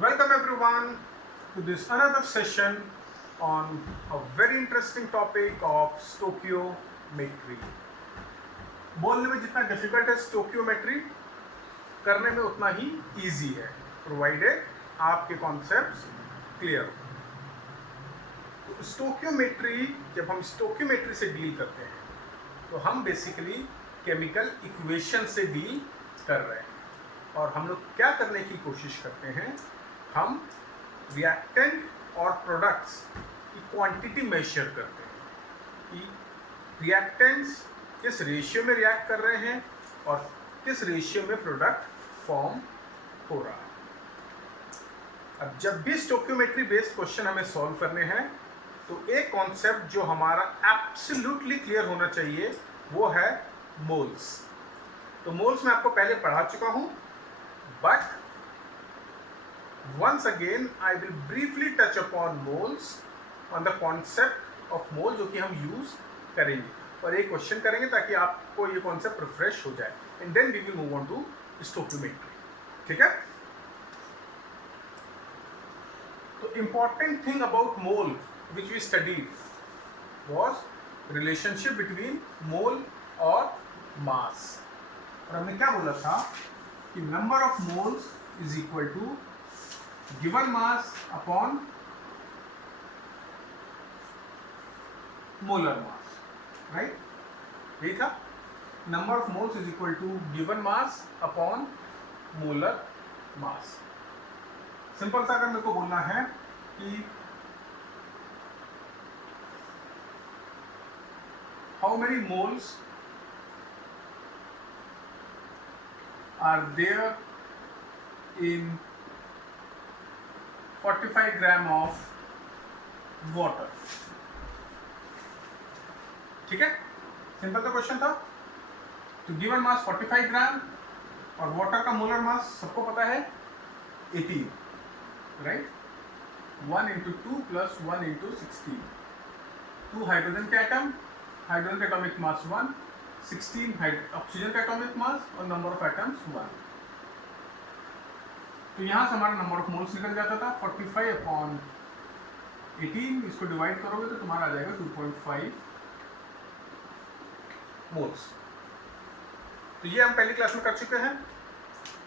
Welcome everyone to this another session on a very interesting topic of stoichiometry. बोलने में जितना difficult है stoichiometry, करने में उतना ही इजी है, प्रोवाइडेड आपके कॉन्सेप्ट्स क्लियर हो। तो स्टोकियोमेट्री, जब हम स्टोकियोमेट्री से डील करते हैं तो हम बेसिकली केमिकल इक्वेशन से डील कर रहे हैं। और हम लोग क्या करने की कोशिश करते हैं, हम रिएक्टेंट और प्रोडक्ट्स की क्वांटिटी मेजर करते हैं कि रिएक्टेंट्स किस रेशियो में रिएक्ट कर रहे हैं और किस रेशियो में प्रोडक्ट फॉर्म हो रहा है। अब जब भी स्टोकियोमेट्री बेस्ड क्वेश्चन हमें सॉल्व करने हैं तो एक कॉन्सेप्ट जो हमारा एब्सोल्युटली क्लियर होना चाहिए वो है मोल्स। तो मोल्स मैं आपको पहले पढ़ा चुका हूं, but once again I will briefly touch upon moles on the concept of mole जो कि हम यूज करेंगे और एक क्वेश्चन करेंगे ताकि आपको ये कॉन्सेप्ट रिफ्रेश हो जाए, and then we will move on to stoichiometry. ठीक है। तो important thing about mole which we studied was relationship between mole और मास। और हमने क्या बोला था कि number of moles is equal to given mass upon molar mass, right? यही था, number of moles is equal to given mass upon molar mass। Simple सा अगर मेरे को बोलना है कि how many moles are there in 45 gram of water. ठीक है, सिंपल सा क्वेश्चन था। तो गिवन मास 45 ग्राम और वाटर का मोलर मास सबको पता है 18, right. 1 into 2 plus 1 into 16। 2 hydrogen के एटम, हाइड्रोजन का एटॉमिक मास 1, 16 ऑक्सीजन का एटॉमिक मास और नंबर ऑफ एटम्स 1। तो यहाँ से हमारा नंबर ऑफ मोल्स निकल जाता था 45 अपॉन 18। इसको डिवाइड करोगे तो तुम्हारा आ जाएगा 2.5 मोल्स। तो ये हम पहली क्लास में कर चुके हैं।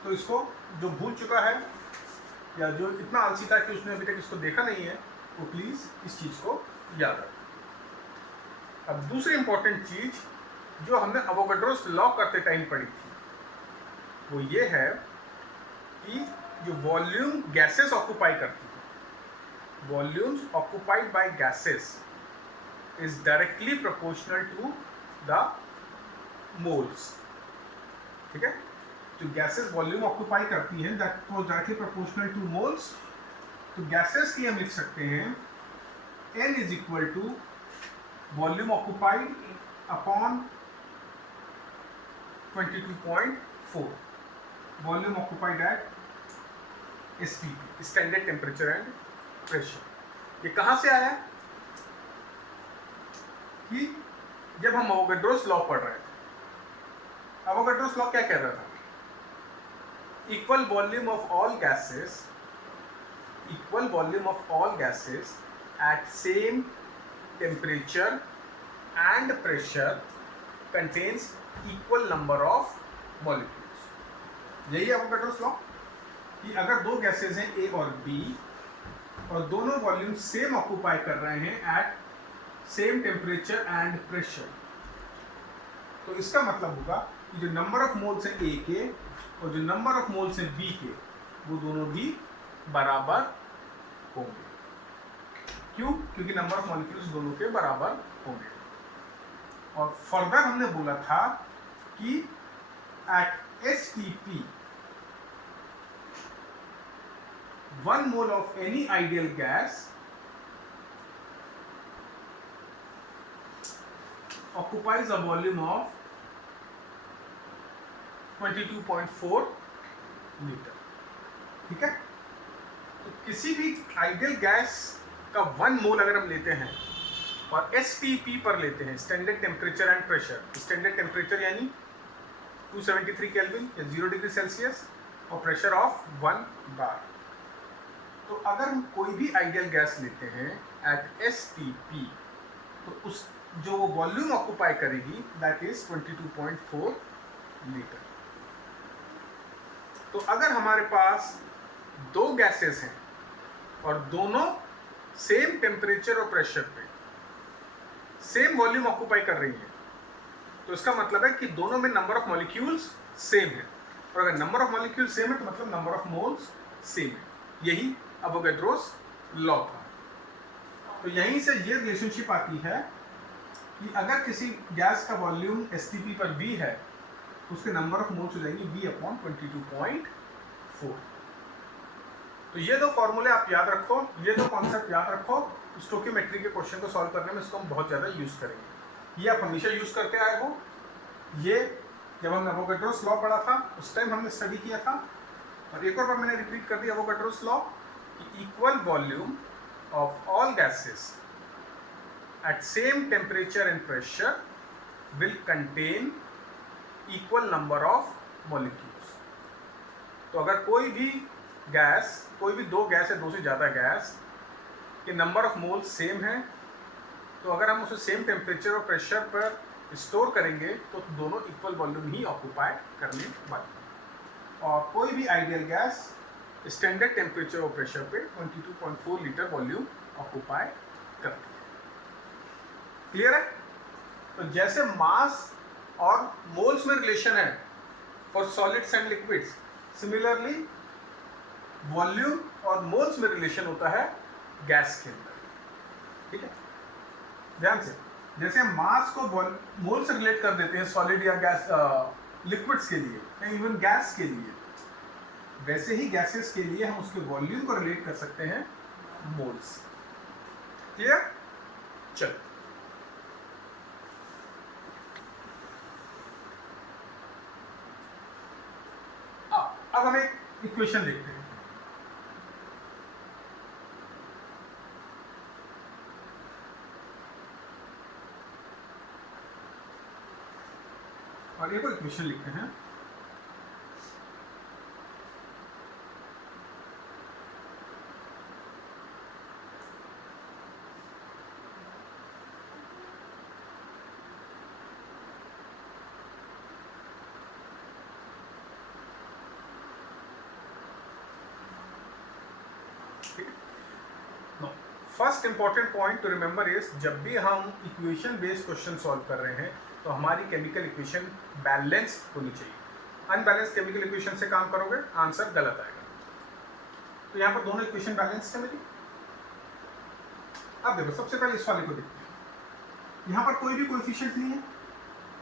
तो इसको जो भूल चुका है या जो इतना आलसी था कि उसने अभी तक इसको देखा नहीं है वो प्लीज इस चीज को याद रखें। अब दूसरी इंपॉर्टेंट चीज जो हमने अवोगाड्रोस लॉ करते टाइम पढ़ी थी वो ये है कि जो वॉल्यूम गैसेस ऑक्यूपाई करती है, volumes occupied by gases is directly proportional to the moles. ठीक है, जो गैसेस वॉल्यूम ऑक्यूपाई करती हैं that was directly proportional to moles. तो गैसेस की हम लिख सकते हैं n is equal to volume occupied upon 22.4, volume occupied at STP, standard temperature and pressure. ये कहां से आया कि जब हम अवोगाड्रोस लॉ पढ़ रहे थे। अवोगाड्रोस लॉ क्या कह रहा था, equal volume of all gases, equal volume of all gases at same temperature and pressure contains equal number of molecules. यही अवोगाड्रोस लॉ कि अगर दो गैसेज हैं A और B और दोनों वॉल्यूम सेम ऑक्यूपाई कर रहे हैं at same temperature and pressure, तो इसका मतलब होगा कि जो नंबर ऑफ मोल्स हैं A के और जो नंबर ऑफ मोल्स हैं B के वो दोनों भी बराबर होंगे। क्यों? क्योंकि नंबर ऑफ मॉलिक्यूल्स दोनों के बराबर होंगे। और फर्दर हमने बोला था कि eight STP 1 mole of any ideal gas occupies a volume of 22.4 litre. ठीक है, तो किसी भी आइडियल गैस का 1 मोल अगर हम लेते हैं और STP पर लेते हैं, standard temperature and pressure, standard temperature यानी 273 केल्विन या 0 डिग्री सेल्सियस और प्रेशर ऑफ 1 बार। तो अगर हम कोई भी आइडियल गैस लेते हैं एट STP, तो उस जो वो वॉल्यूम ऑक्यूपाई करेगी दैट इज 22.4 लीटर। तो अगर हमारे पास दो गैसेस हैं और दोनों सेम टेम्परेचर और प्रेशर पे सेम वॉल्यूम ऑक्यूपाई कर रही हैं, तो इसका मतलब है कि दोनों में नंबर ऑफ मॉलिक्यूल्स सेम है, और अगर नंबर ऑफ मॉलिक्यूल्स सेम है तो मतलब नंबर ऑफ मोल्स सेम है। यही अवोगाड्रोस लॉ था। तो यहीं से ये रिलेशनशिप आती है कि अगर किसी गैस का वॉल्यूम STP पर V है तो उसके नंबर ऑफ मोल्स हो जाएंगे V/22.4। तो ये दो फॉर्मूले आप याद रखो, ये दो कॉन्सेप्ट याद रखो, स्टोकियोमेट्री के क्वेश्चन को सॉल्व करने में इसको हम बहुत ज़्यादा यूज़ करेंगे। ये आप हमेशा यूज़ करते आए हो। ये जब हमने अवोगाड्रोस लॉ पढ़ा था उस टाइम हमने स्टडी किया था, और एक और बार मैंने रिपीट कर दिया अवोगाड्रोस लॉ कि equal volume of all gases at same temperature and pressure will contain equal number of molecules. तो अगर कोई भी दो गैस है, दो से ज़्यादा गैस के नंबर ऑफ मोल्स सेम है, तो अगर हम उसे सेम टेम्परेचर और प्रेशर पर स्टोर करेंगे तो दोनों इक्वल वॉल्यूम ही ऑक्यूपाई करने वाली। और कोई भी आइडियल गैस स्टैंडर्ड टेम्परेचर और प्रेशर पे 22.4 लीटर वॉल्यूम ऑक्यूपाई करती है। क्लियर है? तो जैसे मास और मोल्स में रिलेशन है for solids and liquids, similarly volume और मोल्स में रिलेशन होता है गैस के अंदर। ठीक है, ध्यान से। जैसे हम मास को मोल से रिलेट कर देते हैं सॉलिड या गैस लिक्विड्स के लिए या इवन गैस के लिए, वैसे ही गैसेस के लिए हम उसके वॉल्यूम को रिलेट कर सकते हैं मोल्स। क्लियर? चलो, अब हम एक इक्वेशन देखते हैं। और एक और इक्वेशन लिखते हैं। First important point two remember is, जब भी हम इक्वेशन बेस्ड क्वेश्चन सॉल्व कर रहे हैं तो हमारी केमिकल इक्वेशन बैलेंस होनी चाहिए। अनबैलेंस केमिकल इक्वेशन से काम करोगे आंसर गलत आएगा। तो यहाँ पर दोनों इक्वेशन बैलेंस है मेरी। अब देखो, सबसे पहले इस वाले को देखते हैं। यहाँ पर कोई भी कोएफिशिएंट नहीं है,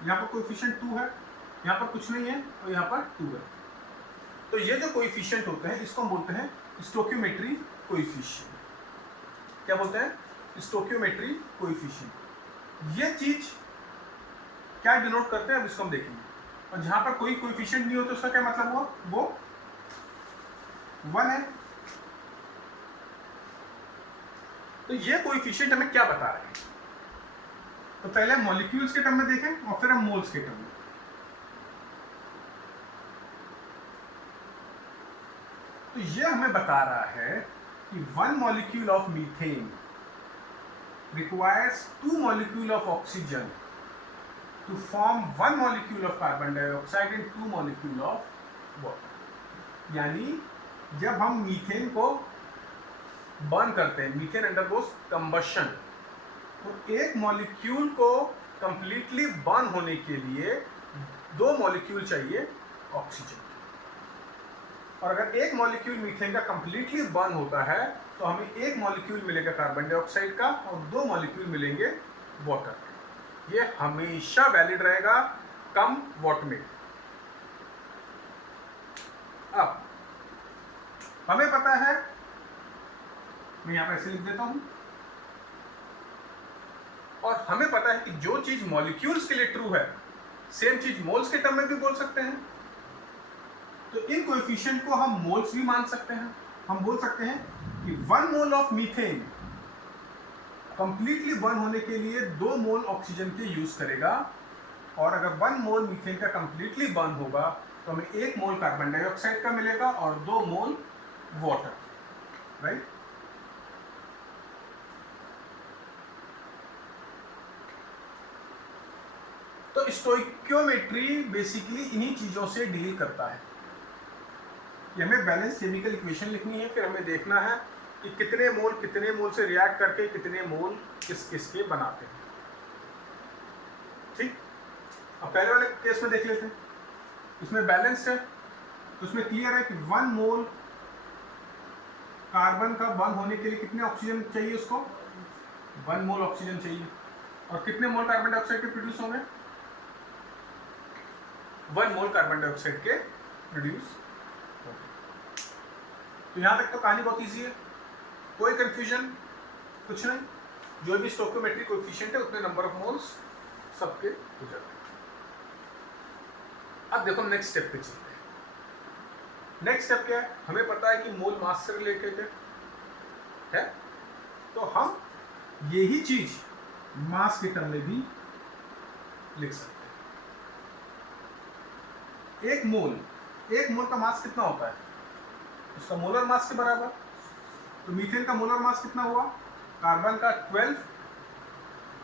यहाँ पर कोएफिशिएंट 2 है, यहाँ पर कुछ नहीं है और यहाँ पर 2 है। तो ये जो कोएफिशिएंट होते हैं इसको हम बोलते हैं स्टोकियोमेट्री कोएफिशिएंट। क्या बोलते हैं? Stoichiometry coefficient. ये चीज क्या डिनोट करते हैं अब इसको हम देखेंगे। और जहां पर कोई कोएफिशिएंट नहीं होता उसका क्या मतलब हुआ? वो 1 है। तो ये कोएफिशिएंट हमें क्या बता रहे हैं? तो पहले हम मॉलिक्यूल्स के टर्म में देखें और फिर हम मोल्स के टर्म में। तो ये हमें बता रहा है कि 1 molecule of methane requires 2 molecule of oxygen to form 1 molecule of carbon dioxide and 2 molecule of water। यानी जब हम मीथेन को बर्न करते हैं, मीथेन अंडरगोस कंबशन, तो एक मॉलिक्यूल को कंप्लीटली बर्न होने के लिए 2 मॉलिक्यूल चाहिए ऑक्सीजन। और अगर एक मॉलिक्यूल मीथेन का कंप्लीटली बर्न होता है तो हमें एक मॉलिक्यूल मिलेगा कार्बन डाइऑक्साइड का और 2 मॉलिक्यूल मिलेंगे वाटर के। ये हमेशा वैलिड रहेगा कम वाट में। अब हमें पता है, मैं यहां पर ऐसे लिख देता हूं, और हमें पता है कि जो चीज मॉलिक्यूल्स के लिए ट्रू है सेम चीज मोल्स के टर्म में भी बोल सकते हैं। तो इन कोएफिशिएंट को हम मोल्स भी मान सकते हैं। हम बोल सकते हैं कि 1 mole of methane completely burn होने के लिए 2 मोल ऑक्सीजन के यूज करेगा, और अगर 1 मोल मीथेन का कंप्लीटली बर्न होगा तो हमें 1 मोल कार्बन डाइऑक्साइड का मिलेगा और 2 मोल वाटर। राइट? तो स्टोइकियोमेट्री बेसिकली इन्हीं चीजों से डील करता है कि हमें बैलेंस केमिकल इक्वेशन लिखनी है, फिर हमें देखना है कि कितने मोल से रिएक्ट करके कितने मोल किस के बनाते हैं। ठीक, अब पहले वाले केस में देख लेते हैं। इसमें बैलेंस्ड है तो उसमें क्लियर है कि 1 मोल कार्बन का बंद होने के लिए कितने ऑक्सीजन चाहिए, उसको 1 मोल ऑक्सीजन चाहिए। और कितने मोल कार्बन डाइऑक्साइड के प्रोड्यूस होंगे, 1 मोल कार्बन डाइऑक्साइड के प्रोड्यूस होंगे। तो यहां तक तो कहानी बहुत ईजी है, कोई कंफ्यूजन कुछ नहीं। जो भी स्टोइकियोमेट्रिक कोएफिशिएंट है उतने नंबर ऑफ मोल्स सबके हो जाते हैं। अब देखो नेक्स्ट स्टेप पे चलते हैं। नेक्स्ट स्टेप क्या है, हमें पता है कि मोल मास से रिलेटेड है, तो हम यही चीज मास के टर्म में भी लिख सकते हैं। एक मोल का मास कितना होता है, उसका मोलर मास के बराबर। तो मीथेन का मोलर मास कितना हुआ, कार्बन का 12,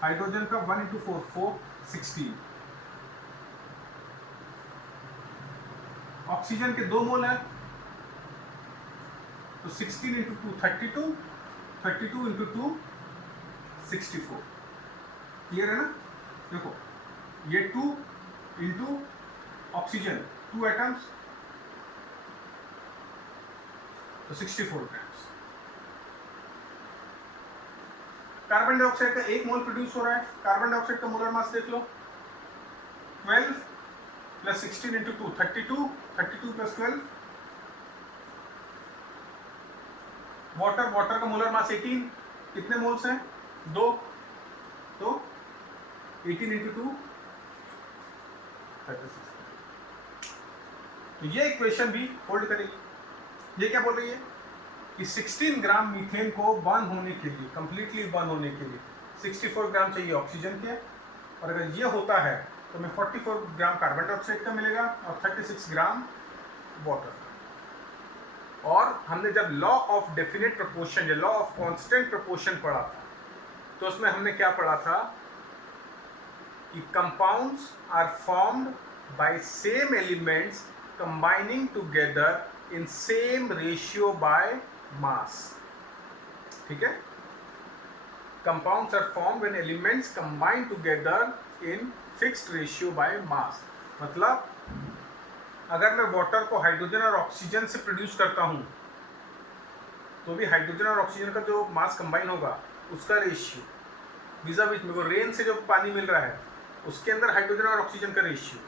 हाइड्रोजन का 1 × 4 4 16, ऑक्सीजन के 2 मोल है तो 16 × 2 32, 32 × 2 64। क्लियर है ना? देखो ये 2 × ऑक्सीजन 2 एटम्स तो 64 ग्राम्स। कार्बन डाइऑक्साइड का 1 मोल प्रोड्यूस हो रहा है, कार्बन डाइऑक्साइड का मोलर मास देख लो, 12 + 16 × 2 32, 32 + 12। वाटर का मोलर मास 18, कितने मोल्स हैं, 2, तो 18 × 2 36। तो ये इक्वेशन भी होल्ड करेगी। ये क्या बोल रही है कि 16 ग्राम मीथेन को बर्न होने के लिए, कंप्लीटली बर्न होने के लिए 64 ग्राम चाहिए ऑक्सीजन के, और अगर ये होता है तो हमें 44 ग्राम कार्बन डाइऑक्साइड का मिलेगा और 36 ग्राम वाटर। और हमने जब लॉ ऑफ डेफिनेट प्रोपोर्शन या लॉ ऑफ कांस्टेंट प्रोपोर्शन पढ़ा था तो उसमें हमने क्या पढ़ा था कि compounds are formed by same elements combining together in same ratio by mass. ठीक है, compounds are formed when elements combine together in fixed ratio by mass. मतलब अगर मैं वाटर को हाइड्रोजन और ऑक्सीजन से प्रोड्यूस करता हूं तो भी हाइड्रोजन और ऑक्सीजन का जो मास कंबाइन होगा उसका रेशियो विज़ा-विज़ मेरे को रेन से जो पानी मिल रहा है उसके अंदर हाइड्रोजन और ऑक्सीजन का रेशियो,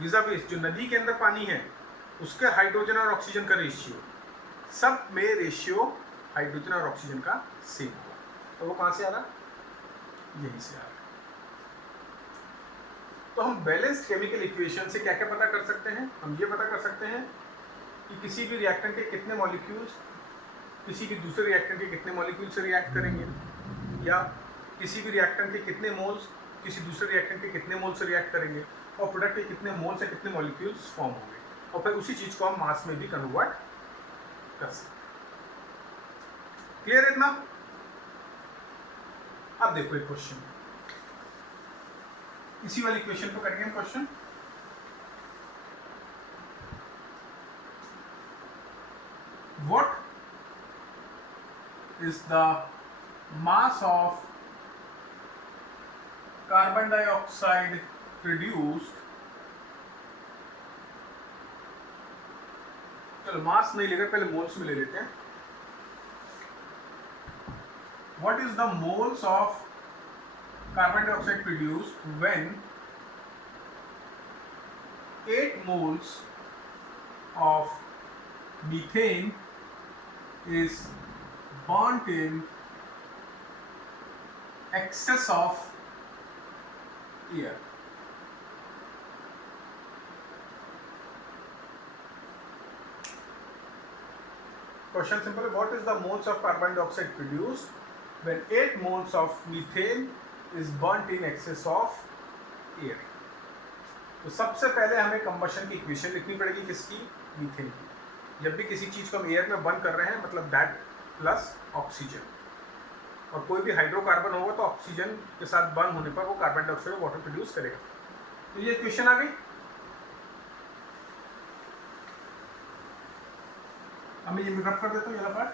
विज़ा-विज़ जो नदी के अंदर पानी है उसके हाइड्रोजन और ऑक्सीजन का रेशियो, सब में रेशियो हाइड्रोजन और ऑक्सीजन का सेम होगा। तो वो कहाँ से आ रहा, यहीं से आ रहा है। तो हम बैलेंस्ड केमिकल इक्वेशन से क्या क्या पता कर सकते हैं, हम ये पता कर सकते हैं कि किसी भी रिएक्टेंट के कितने मॉलिक्यूल्स किसी भी दूसरे रिएक्टेंट के कितने मॉलिक्यूल से रिएक्ट करेंगे, या किसी भी रिएक्टेंट के कितने मोल्स किसी दूसरे रिएक्टेंट के कितने मोल से रिएक्ट करेंगे, और प्रोडक्ट के कितने मोल से कितने मॉलिक्यूल्स फॉर्म होंगे, और फिर उसी चीज को हम मास में भी कन्वर्ट कर सकते हैं। क्लियर है इतना? अब देखो एक क्वेश्चन, इसी वाली इक्वेशन को करेंगे हम question. What is the mass of carbon dioxide produced, चलो मास नहीं लेकर पहले मोल्स में ले लेते हैं। What is the moles of carbon dioxide produced when 8 moles of methane is burnt in excess of air? Question simple. What is the moles of carbon dioxide produced when 8 moles of methane is burnt in excess of air? तो सबसे पहले हमें combustion की equation लिखनी पड़ेगी, किसकी, methane की। जब भी किसी चीज को हम एयर में बर्न कर रहे हैं मतलब दैट प्लस ऑक्सीजन, और कोई भी हाइड्रोकार्बन होगा तो ऑक्सीजन के साथ बर्न होने पर वो कार्बन डाइऑक्साइड वाटर प्रोड्यूस करेगा। तो ये इक्वेशन आ गई। अब मैं ये रब कर देता हूँ ये पार्ट,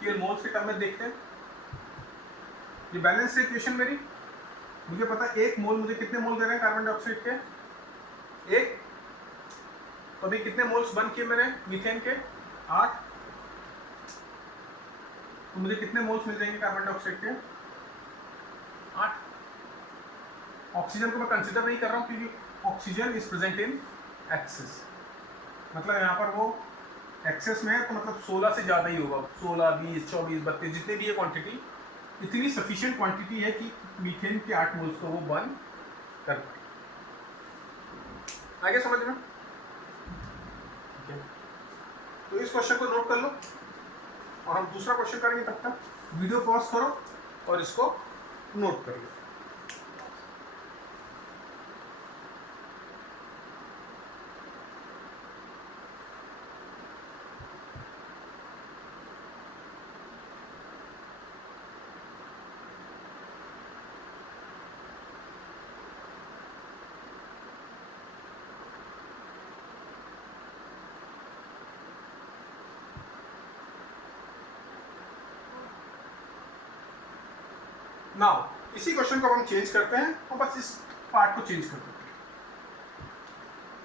केवल मोल्स के टर्म में देखते हैं। ये बैलेंस इक्वेशन मेरी, मुझे पता है एक मोल मुझे कितने मोल दे रहे हैं कार्बन डाइऑक्साइड के, एक। तो अभी कितने मोल्स बर्न किए मैंने मीथेन के, 8। तो मुझे कितने मोल्स मिल जाएंगे कार्बन डाइऑक्साइड के, 8। ऑक्सीजन को मैं कंसिडर नहीं कर रहा हूँ क्योंकि oxygen is present in excess, मतलब यहाँ पर वो एक्सेस में है, तो मतलब 16 से ज़्यादा ही होगा, 16, 20, 24, 32 जितने भी ये क्वांटिटी, इतनी सफिशिएंट क्वांटिटी है कि मीथेन के 8 मोल्स को वो बर्न कर पाए। आगे समझ में? तो इस क्वेश्चन को नोट कर लो और हम दूसरा क्वेश्चन करेंगे। तब तक वीडियो पॉज करो और इसको नोट कर लो। नाउ इसी क्वेश्चन को हम चेंज करते हैं और बस इस पार्ट को चेंज कर देते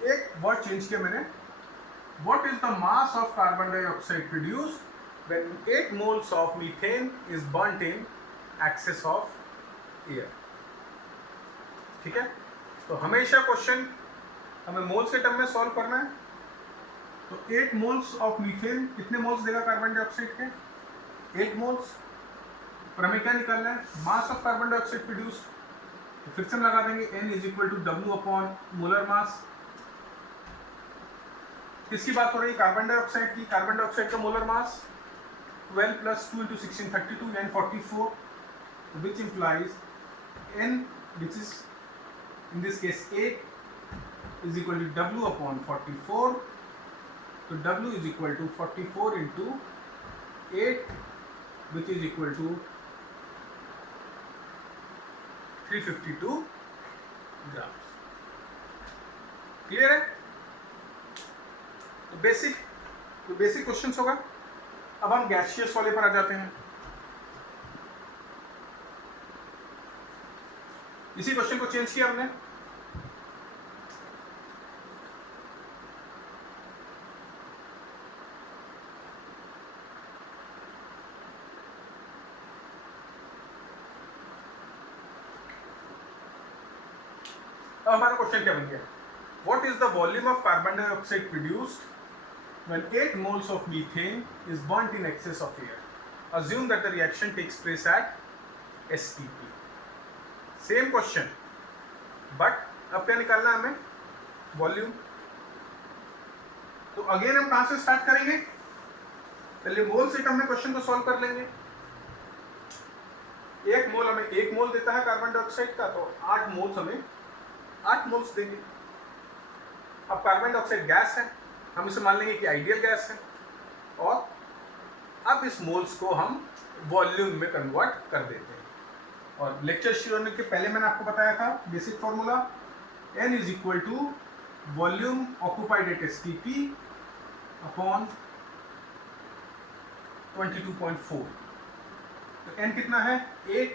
हैं। एक वर्ड चेंज किया मैंने, what is the mass of carbon dioxide produced when 8 moles of methane is burned in excess of air. ठीक है, तो हमेशा क्वेश्चन हमें मोल्स के टर्म में सॉल्व करना है। तो 8 मोल्स ऑफ मीथेन कितने मोल्स देगा कार्बन डाइऑक्साइड के, 8 मोल्स। और हमें क्या निकालना है, mass of carbon dioxide produced. तो फिर से हम लगा देंगे N is equal to W upon molar mass. किसकी बात हो रही है, कार्बन डाइऑक्साइड की। कार्बन डाइऑक्साइड का मोलर मास 12 प्लस 2 इंटू 16 32 यानी 44, which implies N which is in this case 8 is equal to W upon 44। तो W is equal to 44 into 8 which is equal to 352 gram. Clear है? तो basic questions होगा। अब हम gaseous वाले पर आ जाते हैं। इसी क्वेश्चन को चेंज किया हमने। अब हमारा क्वेश्चन क्या बन गया, what is the volume of carbon dioxide produced when 8 moles of methane is burnt in excess of air. Assume that the reaction takes place at STP. Same question, but अब क्या निकालना है हमें, वॉल्यूम। तो again हम कहां से start करेंगे, पहले मोल से हम क्वेश्चन को सॉल्व कर लेंगे। एक मोल हमें 1 मोल देता है कार्बन डाइऑक्साइड का, तो 8 मोल्स हमें 8 मोल्स देंगे। अब कार्बन डाइऑक्साइड गैस है, हम इसे मान लेंगे कि आइडियल गैस है, और अब इस मोल्स को हम वॉल्यूम में कन्वर्ट कर देते हैं। और लेक्चर शुरू होने के पहले मैंने आपको बताया था basic formula, N is equal to volume occupied at STP upon 22.4। तो N कितना है, 8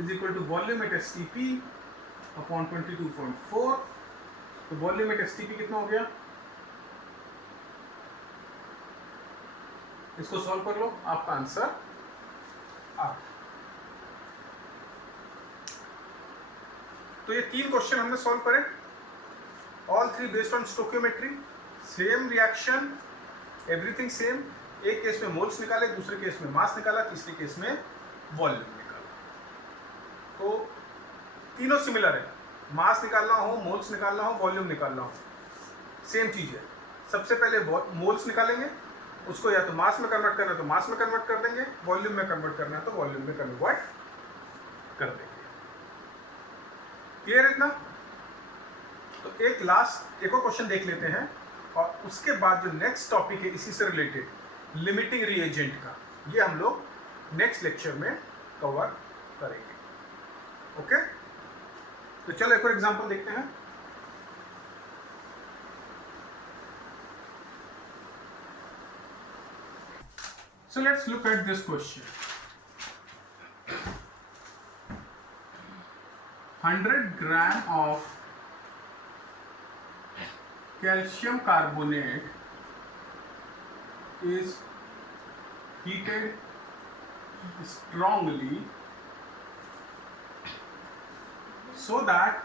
is equal to volume at STP upon 22.4। तो वॉल्यूम एट STP कितना हो गया, इसको सॉल्व कर लो, आपका आंसर 8। तो ये 3 क्वेश्चन हमने सॉल्व करे, all 3 based on stoichiometry. Same reaction, everything same. एक केस में मोल्स निकाले, दूसरे केस में मास निकाला, तीसरे केस में वॉल्यूम निकाला। तो तीनों सिमिलर है, मास निकालना हो, मोल्स निकालना हो, वॉल्यूम निकालना हो, सेम चीज है। सबसे पहले मोल्स निकालेंगे, उसको या तो मास में कन्वर्ट करना है तो मास में कन्वर्ट कर देंगे, वॉल्यूम में कन्वर्ट करना है तो वॉल्यूम में कन्वर्ट कर देंगे। क्लियर इतना? तो एक और क्वेश्चन देख लेते हैं, और उसके बाद जो नेक्स्ट टॉपिक है इसी से रिलेटेड, लिमिटिंग रिएजेंट का, ये हम लोग नेक्स्ट लेक्चर में कवर करेंगे। ओके, तो चलो एक और एग्जांपल देखते हैं। So let's look at this question. 100 gram of calcium carbonate is heated strongly so that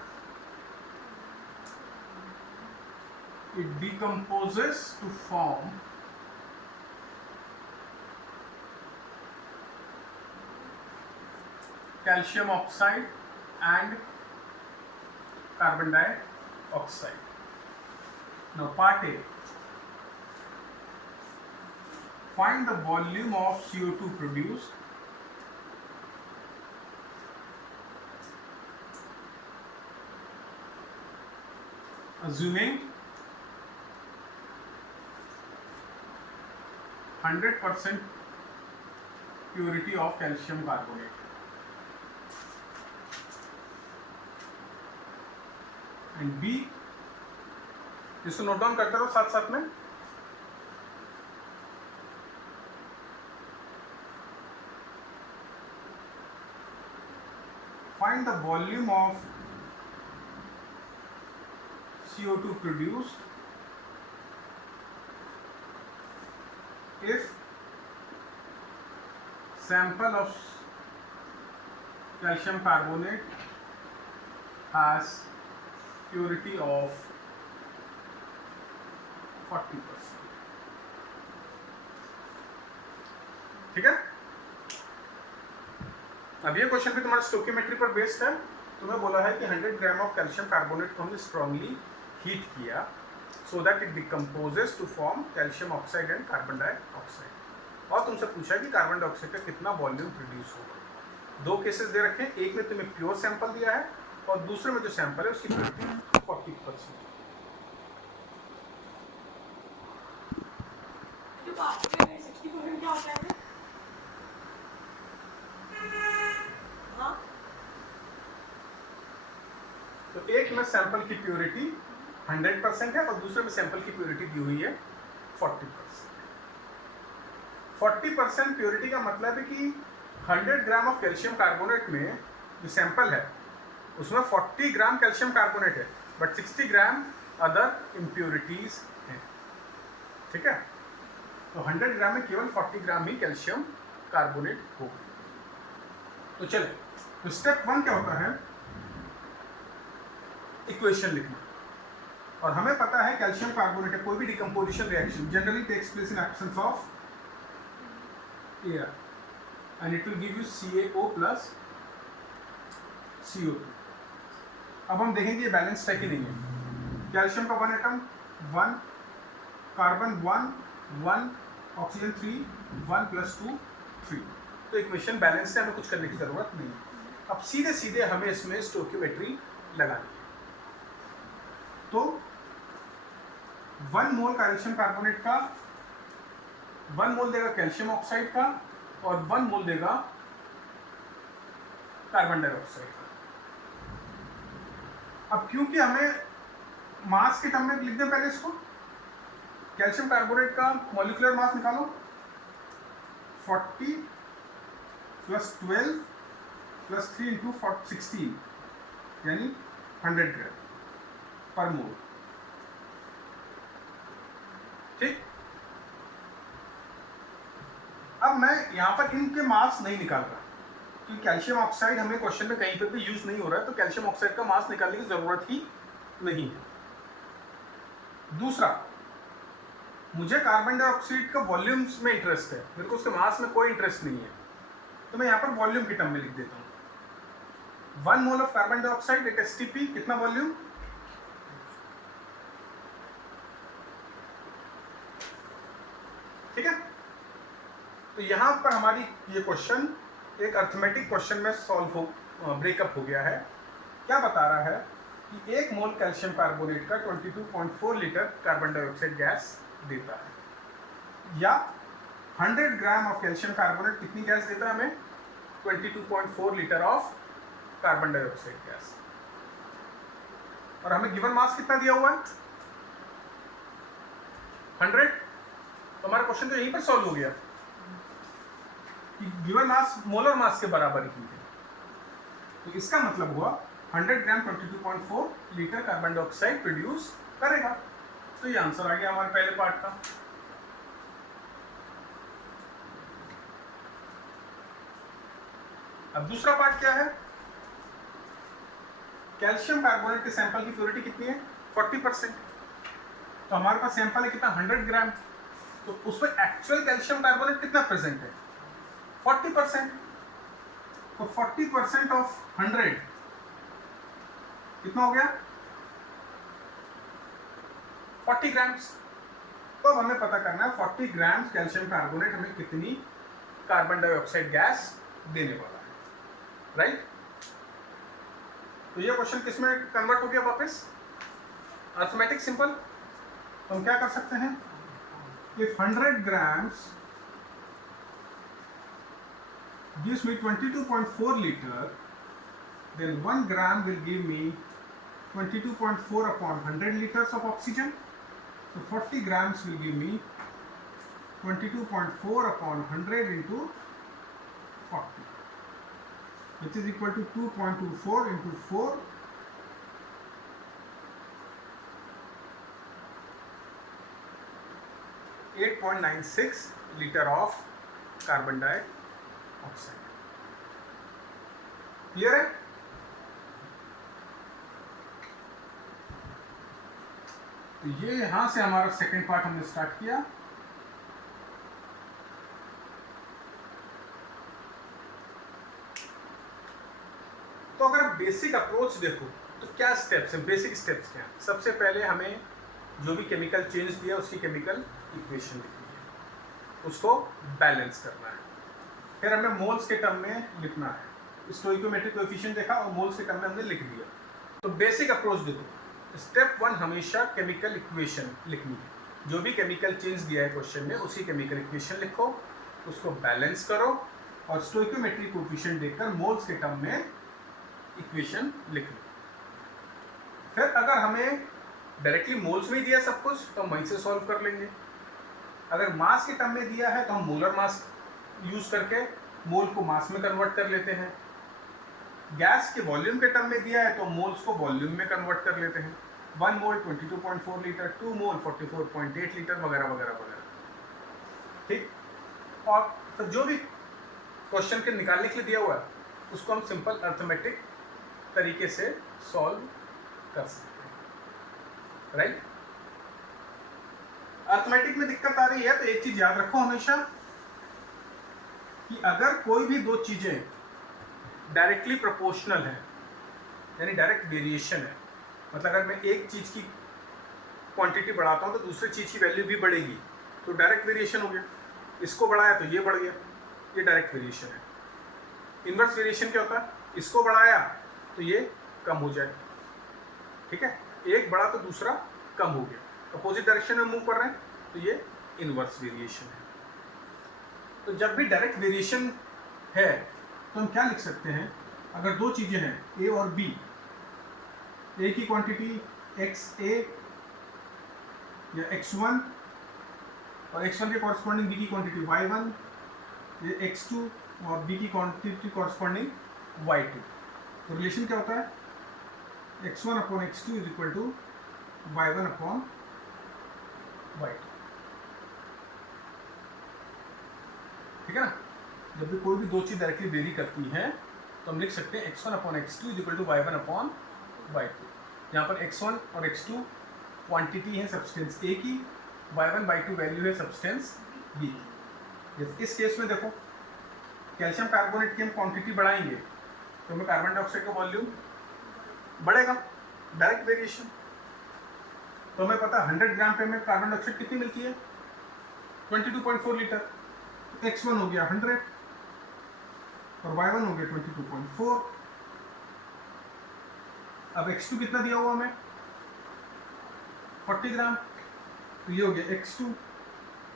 it decomposes to form calcium oxide and carbon dioxide. Now part A. Find the volume of CO2 produced assuming 100% purity of calcium carbonate. And B, इसको note down करते रहो साथ साथ में। Find the volume of CO2 produced if sample of calcium carbonate has purity of 40%। ठीक है, अब ये क्वेश्चन भी तुम्हारा स्टोकियोमेट्री पर बेस्ड है। तुम्हें बोला है कि 100 ग्राम ऑफ कैल्शियम कार्बोनेट को हमने स्ट्रांगली हीट किया so that it decomposes to form calcium oxide and carbon dioxide, और तुमसे पूछा है कि कार्बन डाइऑक्साइड का कितना वॉल्यूम प्रोड्यूस होगा। दो केसेस दे रखे हैं, एक में तुम्हें प्योर सैंपल दिया है और दूसरे में जो सैंपल है उसकी प्योरिटी 40%। तो एक में सैंपल की प्योरिटी 100% है और दूसरे में सैंपल की प्योरिटी दी हुई है 40%। 40% प्योरिटी का मतलब है कि 100 ग्राम ऑफ कैल्शियम कार्बोनेट में जो सैंपल है उसमें 40 ग्राम कैल्शियम कार्बोनेट है बट 60 ग्राम अदर इम्प्योरिटीज हैं। ठीक है, तो 100 ग्राम में केवल 40 ग्राम ही कैल्शियम कार्बोनेट होगा। तो चले, तो स्टेप 1 क्या होता है, इक्वेशन लिखना। और हमें पता है कैल्शियम कार्बोनेट है, कोई भी decomposition reaction generally takes place in absence of air and it will give you CaO plus CO2। अब हम देखेंगे ये बैलेंस है कि नहीं है। कैल्शियम का 1 एटम 1, कार्बन 1, ऑक्सीजन 3, 1 + 2 3। तो इक्वेशन बैलेंस है, हमें कुछ करने की जरूरत नहीं है। अब सीधे सीधे हमें इसमें स्टोकियोमेट्री लगानी है। तो 1 मोल कैल्शियम कार्बोनेट का 1 मोल देगा कैल्शियम ऑक्साइड का और 1 मोल देगा कार्बन डाइऑक्साइड का। अब क्योंकि हमें मास के टर्म में लिख दें पहले इसको, कैल्शियम कार्बोनेट का मॉलिक्यूलर मास निकालो, 40 + 12 + 3 × 16 यानी 100 ग्राम पर मोल। ठीक, अब मैं यहां पर इनके मास नहीं निकाल रहा क्योंकि कैल्शियम ऑक्साइड हमें क्वेश्चन में कहीं पे भी यूज नहीं हो रहा है, तो कैल्शियम ऑक्साइड का मास निकालने की जरूरत ही नहीं है। दूसरा, मुझे कार्बन डाइऑक्साइड का वॉल्यूम्स में इंटरेस्ट है, मेरे को उसके मास में कोई इंटरेस्ट नहीं है, तो मैं यहां पर वॉल्यूम की टर्म में लिख देता हूं। 1 mole of carbon dioxide eight STP कितना वॉल्यूम, ठीक है। तो यहां पर हमारी ये क्वेश्चन एक अर्थमेटिक क्वेश्चन में सॉल्व हो ब्रेकअप हो गया है। क्या बता रहा है कि 1 मोल कैल्शियम कार्बोनेट का 22.4 लीटर कार्बन डाइऑक्साइड गैस देता है, या 100 ग्राम ऑफ कैल्शियम कार्बोनेट कितनी गैस देता है हमें? 22.4 litre of carbon dioxide gas. और हमें गिवन मास कितना दिया हुआ है? 100। तो हमारा क्वेश्चन तो यहीं पर सॉल्व हो गया कि गिवन मास मोलर मास के बराबर ही है। तो इसका मतलब हुआ 100 ग्राम 22.4 लीटर कार्बन डाइऑक्साइड प्रोड्यूस करेगा। तो ये आंसर आ गया हमारे पहले पार्ट का। अब दूसरा पार्ट क्या है? कैल्शियम कार्बोनेट के सैंपल की प्योरिटी कितनी है? 40%। तो हमारे पास सैंपल है कितना? 100 ग्राम। तो उसमें एक्चुअल कैल्शियम कार्बोनेट कितना प्रेजेंट है? 40%। तो 40% ऑफ 100 कितना हो गया? 40 ग्राम्स। तो अब हमें पता करना है 40 ग्राम्स कैल्शियम कार्बोनेट हमें कितनी कार्बन डाइऑक्साइड गैस देने वाला है, राइट? तो ये क्वेश्चन किस में कन्वर्ट हो गया वापस? Arithmetic simple. तो हम क्या कर सकते हैं? If 100 grams gives me 22.4 liter, then 1 gram will give me 22.4 upon 100 liters of oxygen. So 40 grams will give me 22.4 upon 100 into 40, which is equal to 2.24 into 4, 8.96 liter of carbon dioxide. Clear है? तो ये यहां से हमारा second part हमने start किया। तो अगर बेसिक अप्रोच देखो तो क्या स्टेप्स हैं? बेसिक स्टेप्स क्या हैं? सबसे पहले हमें जो भी केमिकल चेंज दिया उसकी केमिकल इक्वेशन लिखनी है, उसको बैलेंस करना है, फिर हमें मोल्स के टर्म में लिखना है। स्टोइकोमेट्रिक कोएफिशिएंट देखा और मोल्स के टर्म में हमने लिख दिया। तो बेसिक अप्रोच देखो, स्टेप 1 हमेशा केमिकल इक्वेशन लिखनी है। जो भी केमिकल चेंज दिया है क्वेश्चन में उसकी केमिकल इक्वेशन लिखो, उसको बैलेंस करो और स्टोइकोमेट्रिक कोएफिशिएंट देखकर मोल्स के टर्म में इक्वेशन लिख लो। फिर अगर हमें डायरेक्टली मोल्स में दिया सब कुछ तो हम वहीं से सॉल्व कर लेंगे। अगर मास के टर्म में दिया है तो हम मोलर मास यूज करके मोल को मास में कन्वर्ट कर लेते हैं। गैस के वॉल्यूम के टर्म में दिया है तो मोल्स को वॉल्यूम में कन्वर्ट कर लेते हैं। 1 मोल 22.4 लीटर, 2 मोल 44.8 लीटर वगैरह वगैरह वगैरह, ठीक। और तो जो भी क्वेश्चन के निकालने के लिए दिया हुआ है उसको हम सिंपल अर्थमेटिक तरीके से सॉल्व कर सकते हैं, राइट। अर्थमेटिक में दिक्कत आ रही है तो एक चीज याद रखो हमेशा कि अगर कोई भी दो चीजें डायरेक्टली प्रोपोर्शनल है, यानी डायरेक्ट वेरिएशन है, मतलब अगर मैं एक चीज की क्वांटिटी बढ़ाता हूं तो दूसरी चीज की वैल्यू भी बढ़ेगी, तो डायरेक्ट वेरिएशन हो गया। इसको बढ़ाया तो ये बढ़ गया, ये डायरेक्ट वेरिएशन है। इनवर्स वेरिएशन क्या होता है? इसको बढ़ाया तो ये कम हो जाए, ठीक है। एक बढ़ा तो दूसरा कम हो गया, अपोजिट डायरेक्शन में मूव कर रहे हैं तो ये इनवर्स वेरिएशन है। तो जब भी डायरेक्ट वेरिएशन है तो हम क्या लिख सकते हैं? अगर दो चीजें हैं ए और बी, ए की क्वांटिटी XA या X1 और X1 के कॉरस्पॉन्डिंग बी की क्वांटिटी Y1, ये X2 और बी की क्वांटिटी कॉरस्पॉन्डिंग Y2। तो रिलेशन क्या होता है? X1 upon X2 is equal to Y1 upon Y2, ठीक है ना। जब भी कोई भी दो चीज डायरेक्टली वेरी करती हैं तो हम लिख सकते हैं X1 upon X2 is equal to Y1 upon Y2। यहाँ पर X1 और X2 क्वांटिटी है सब्सटेंस A की, Y1 Y2 वैल्यू है सब्सटेंस B की। इस केस में देखो कैल्शियम कार्बोनेट की हम क्वांटिटी बढ़ाएंगे तो हमें कार्बन डाइऑक्साइड का वॉल्यूम बढ़ेगा, डायरेक्ट वेरिएशन। तो हमें पता 100 ग्राम पे हमें कार्बन डाइऑक्साइड कितनी मिलती है? 22.4 लीटर। X1 हो गया 100 और Y1 हो गया 22.4। अब X2 कितना दिया हुआ हमें? 40 ग्राम। तो ये हो गया X2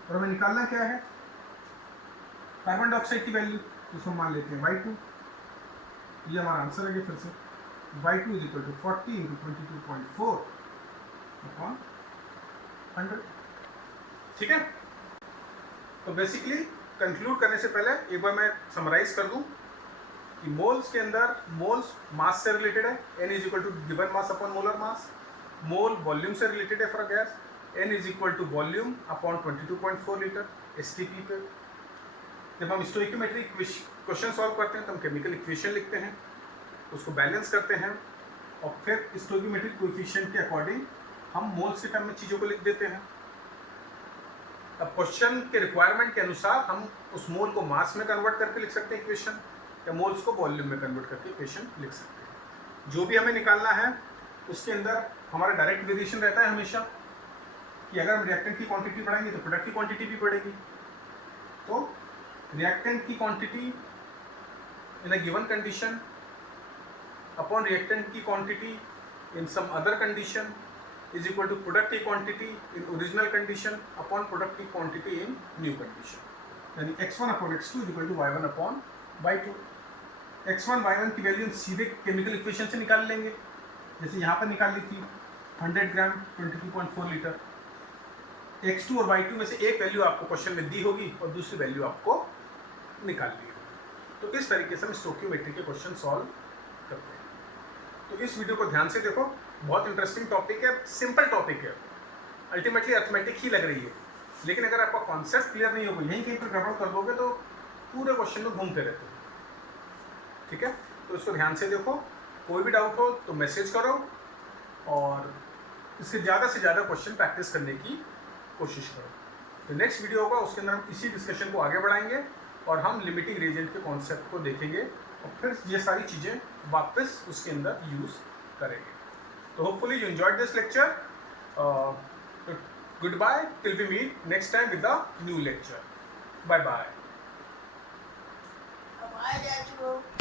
और हमें निकालना क्या है? कार्बन डाइऑक्साइड की वैल्यू उसको मान लेते हैं y2, ये हमारा आंसर है। फिर से y2 is equal to 40 into 22.4 upon 100। ठीक है, तो बेसिकली कंक्लूड करने से पहले एक बार मैं समराइज कर दूं कि मोल्स के अंदर मोल्स मास से रिलेटेड है, n is equal to given mass upon molar mass. Mole volume से रिलेटेड है for gas, n is equal to volume upon 22.4 litre STP पे। जब हम स्टोइकियोमेट्री क्वेश्चन सॉल्व करते हैं तो हम केमिकल इक्वेशन लिखते हैं, उसको बैलेंस करते हैं और फिर स्टोइकियोमेट्रिक कोएफिशिएंट के अकॉर्डिंग हम मोल्स के टर्म में चीज़ों को लिख देते हैं। अब क्वेश्चन के रिक्वायरमेंट के अनुसार हम उस मोल को मास में कन्वर्ट करके लिख सकते हैं इक्वेशन, या मोल्स को वॉल्यूम में कन्वर्ट करके इक्वेशन लिख सकते हैं। जो भी हमें निकालना है उसके अंदर हमारा डायरेक्ट वेरिएशन रहता है हमेशा कि अगर हम रिएक्टेंट की क्वांटिटी बढ़ाएंगे तो प्रोडक्ट की क्वांटिटी भी बढ़ेगी। तो रिएक्टेंट की quantity in a given condition upon reactant की quantity in some other condition is equal to product की quantity in original condition upon product की quantity in new condition, यानी x1 upon x2 is equal to y1 upon y2। x1 y1 की value सीधे chemical equation से निकाल लेंगे, जैसे यहाँ पर निकाल ली थी 100 ग्राम 22.4 लीटर। x2 और y2 में से एक वैल्यू आपको क्वेश्चन में दी होगी और दूसरी वैल्यू आपको निकालनी होगी। तो इस तरीके से हम स्टोइकियोमेट्री के क्वेश्चन सॉल्व करते हैं। तो इस वीडियो को ध्यान से देखो, बहुत इंटरेस्टिंग टॉपिक है, सिंपल टॉपिक है, अल्टीमेटली अर्थमेटिक ही लग रही है, लेकिन अगर आपका कॉन्सेप्ट क्लियर नहीं होगा, यहीं कहीं पर गड़बड़ कर दोगे तो पूरे क्वेश्चन में घूमते रहते हो। ठीक है, तो इसको ध्यान से देखो, कोई भी डाउट हो तो मैसेज करो और इसके ज़्यादा से ज़्यादा क्वेश्चन प्रैक्टिस करने की कोशिश करो। तो नेक्स्ट वीडियो होगा, उसके अंदर हम इसी डिस्कशन को आगे बढ़ाएंगे और हम लिमिटिंग रिएजेंट के कॉन्सेप्ट को देखेंगे और फिर ये सारी चीज़ें वापस उसके अंदर यूज़ करेंगे। So hopefully you enjoyed this lecture. Goodbye till we meet next time with the new lecture. Bye bye. Bye, Dad.